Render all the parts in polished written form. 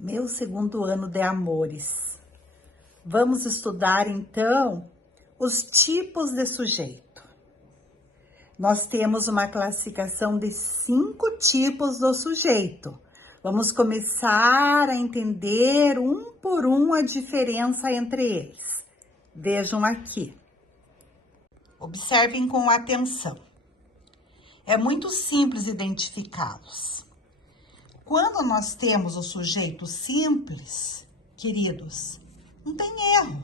Meu segundo ano de amores. Vamos estudar, então, os tipos de sujeito. Nós temos uma classificação de 5 tipos do sujeito. Vamos começar a entender um por um a diferença entre eles. Vejam aqui. Observem com atenção. É muito simples identificá-los. Quando nós temos o sujeito simples, queridos, não tem erro.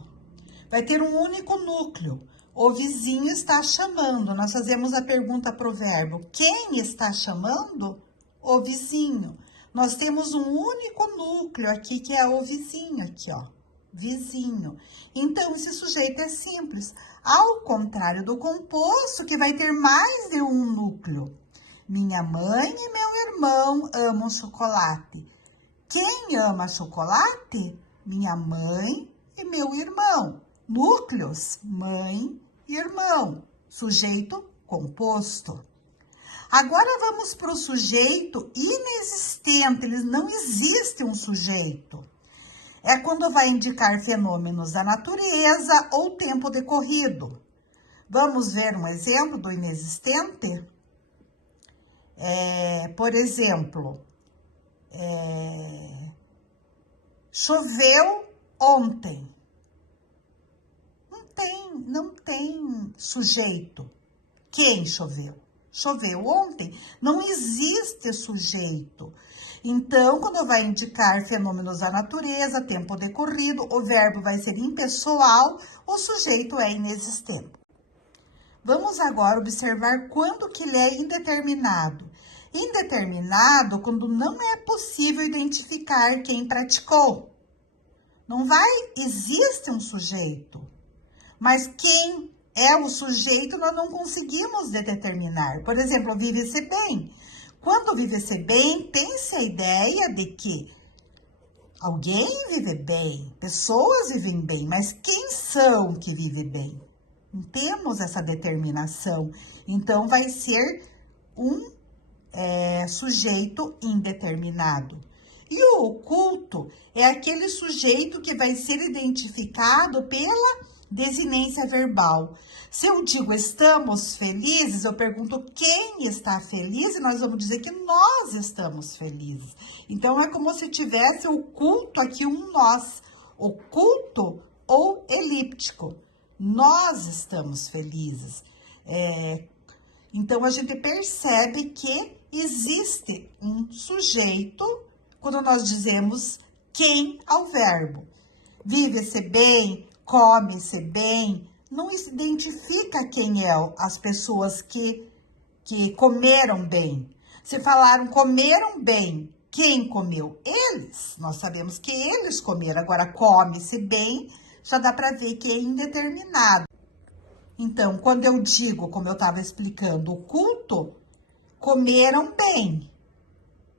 Vai ter um único núcleo. O vizinho está chamando. Nós fazemos a pergunta para o verbo. Quem está chamando? O vizinho. Nós temos um único núcleo aqui, que é o vizinho, aqui, ó. Vizinho. Então, esse sujeito é simples. Ao contrário do composto, que vai ter mais de um núcleo. Minha mãe e meu irmão amam chocolate. Quem ama chocolate? Minha mãe e meu irmão. Núcleos, mãe e irmão. Sujeito composto. Agora vamos para o sujeito inexistente. Ele não existe um sujeito. É quando vai indicar fenômenos da natureza ou tempo decorrido. Vamos ver um exemplo do inexistente? Por exemplo, choveu ontem. Não tem sujeito. Quem choveu? Choveu ontem. Não existe sujeito. Então, quando vai indicar fenômenos da natureza, tempo decorrido, o verbo vai ser impessoal, o sujeito é inexistente. Vamos agora observar quando que ele é indeterminado. Indeterminado quando não é possível identificar quem praticou. Existe um sujeito, mas quem é o sujeito nós não conseguimos determinar. Por exemplo, vive-se bem. Quando vive-se bem, tem-se a ideia de que alguém vive bem, pessoas vivem bem, mas quem são que vivem bem? Não temos essa determinação, então vai ser um sujeito indeterminado. E o oculto é aquele sujeito que vai ser identificado pela desinência verbal. Se eu digo estamos felizes, eu pergunto quem está feliz e nós vamos dizer que nós estamos felizes. Então, é como se tivesse oculto aqui um nós, oculto ou elíptico. Nós estamos felizes. Então, a gente percebe que existe um sujeito quando nós dizemos quem ao verbo. Vive-se bem, come-se bem, não se identifica quem é as pessoas que comeram bem. Se falaram comeram bem, quem comeu? Eles. Nós sabemos que eles comeram. Agora, come-se bem, já dá para ver que é indeterminado. Então, quando eu digo, como eu estava explicando, o culto, comeram bem.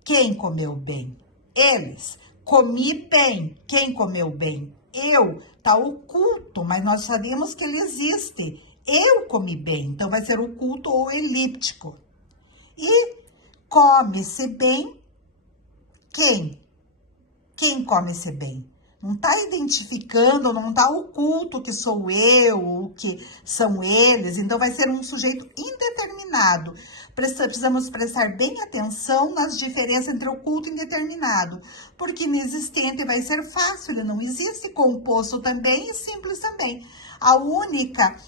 Quem comeu bem? Eles. Comi bem. Quem comeu bem? Eu. Tá oculto, mas nós sabemos que ele existe. Eu comi bem, então vai ser oculto ou elíptico. E come-se bem, quem? Quem come-se bem? Não tá identificando, não tá oculto que sou eu, ou que são eles, então vai ser um sujeito indeterminado. Precisamos prestar bem atenção nas diferenças entre oculto e indeterminado, porque inexistente vai ser fácil, ele não existe, composto também e simples também. A única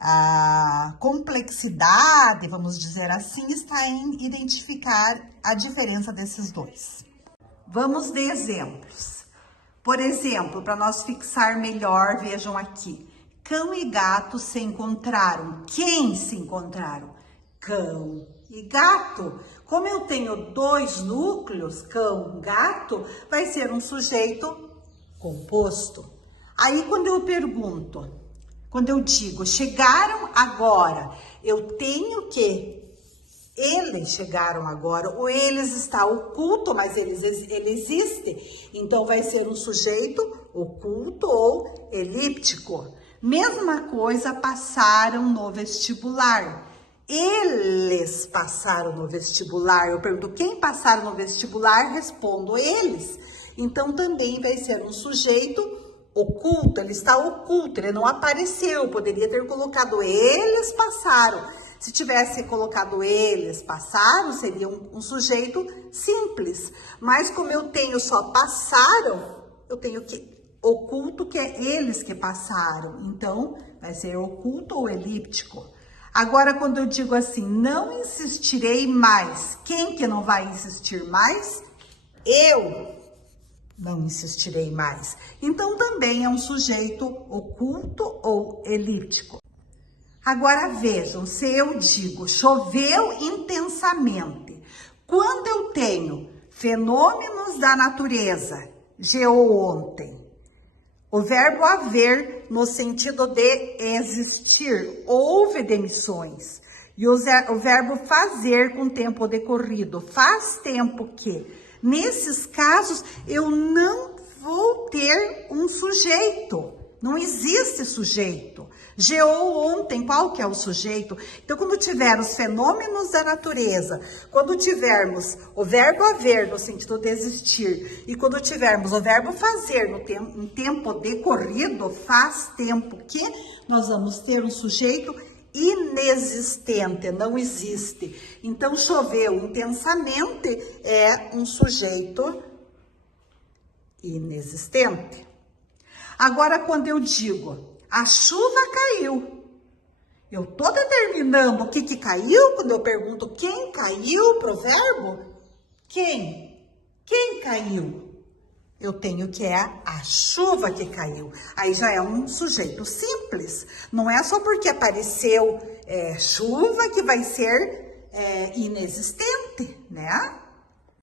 a complexidade, vamos dizer assim, está em identificar a diferença desses dois. Vamos de exemplos. Por exemplo, para nós fixar melhor, vejam aqui. Cão e gato se encontraram. Quem se encontraram? Cão e gato. Como eu tenho 2 núcleos, cão e gato, vai ser um sujeito composto. Aí, quando eu pergunto, quando eu digo chegaram agora, eu tenho que eles chegaram agora, ou eles está oculto, mas ele existe. Então, vai ser um sujeito oculto ou elíptico. Mesma coisa, passaram no vestibular. Eles passaram no vestibular. Eu pergunto, quem passaram no vestibular? Respondo, eles. Então, também vai ser um sujeito oculto, ele está oculto, ele não apareceu. Poderia ter colocado eles passaram. Se tivesse colocado eles passaram, seria um sujeito simples. Mas como eu tenho só passaram, eu tenho que oculto, que é eles que passaram. Então, vai ser oculto ou elíptico. Agora, quando eu digo assim, não insistirei mais, quem que não vai insistir mais? Eu não insistirei mais. Então, também é um sujeito oculto ou elíptico. Agora, vejam, se eu digo choveu intensamente, quando eu tenho fenômenos da natureza, geou ontem, o verbo haver, no sentido de existir, houve demissões. E o verbo fazer com tempo decorrido, faz tempo que. Nesses casos, eu não vou ter um sujeito. Não existe sujeito. Geou ontem, qual que é o sujeito? Então, quando tiver os fenômenos da natureza, quando tivermos o verbo haver no sentido de existir, e quando tivermos o verbo fazer em tempo decorrido, faz tempo que, nós vamos ter um sujeito inexistente, não existe. Então, choveu intensamente é um sujeito inexistente. Agora, quando eu digo, a chuva caiu, eu estou determinando o que caiu, quando eu pergunto quem caiu pro verbo, quem? Quem caiu? Eu tenho que é a chuva que caiu. Aí já é um sujeito simples. Não é só porque apareceu chuva que vai ser inexistente, né?